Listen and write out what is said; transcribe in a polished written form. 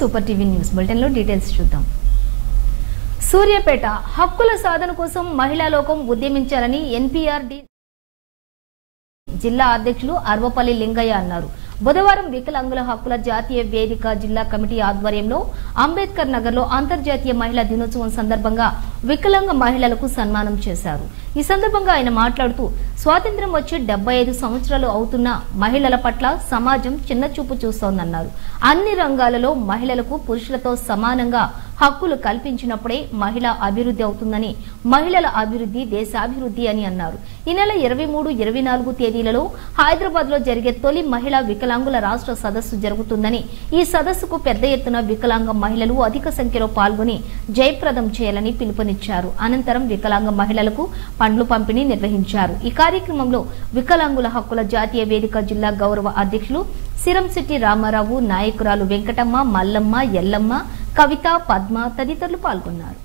Super TV news bulletin లో details చూద్దాం. సూర్యాపేట హక్కుల సాధన కోసం మహిళా లోకం ఉద్యమించాలని ఎన్పీఆర్ జిల్లా అధ్యక్షులు అర్వపల్లి లింగయ్య అన్నారు. బుధవారం వికలాంగుల హక్కుల జాతీయ వేదిక జిల్లా కమిటీ ఆధ్వర్యంలో అంబేద్కర్ నగర్ లో అంతర్జాతీయ మహిళా దినోత్సవం సందర్భంగా వికలాంగ మహిళలకు సన్మానం చేశారు. ఈ సందర్భంగా ఆయన మాట్లాడుతూ స్వాతంత్ర్యం వచ్చి 75 సంవత్సరాలు అవుతున్న మహిళల పట్ల సమాజం చిన్నచూపు చూస్తోందన్నారు. అన్ని రంగాలలో మహిళలకు పురుషులతో సమానంగా హక్కులు కల్పించినప్పుడే మహిళా అభివృద్ధి అవుతుందని, మహిళల అభివృద్ధి దేశాభివృద్ధి అని అన్నారు. ఈ నెల 23, 24 తేదీలలో హైదరాబాద్ లో జరిగే తొలి మహిళా వికలాంగుల రాష్ట్ర సదస్సు జరుగుతుందని, ఈ సదస్సుకు పెద్ద ఎత్తున వికలాంగ మహిళలు అధిక సంఖ్యలో పాల్గొని జయప్రదం చేయాలని పిలుపునిచ్చారు. అనంతరం వికలాంగ మహిళలకు పండ్లు పంపిణీ నిర్వహించారు. ఈ కార్యక్రమంలో వికలాంగుల హక్కుల జాతీయ వేదిక జిల్లా గౌరవ అధ్యక్షులు సిరంశెట్టి రామారావు, నాయకురాలు వెంకటమ్మ, మల్లమ్మ, ఎల్లమ్మ, కవిత, పద్మ తదితరులు పాల్గొన్నారు.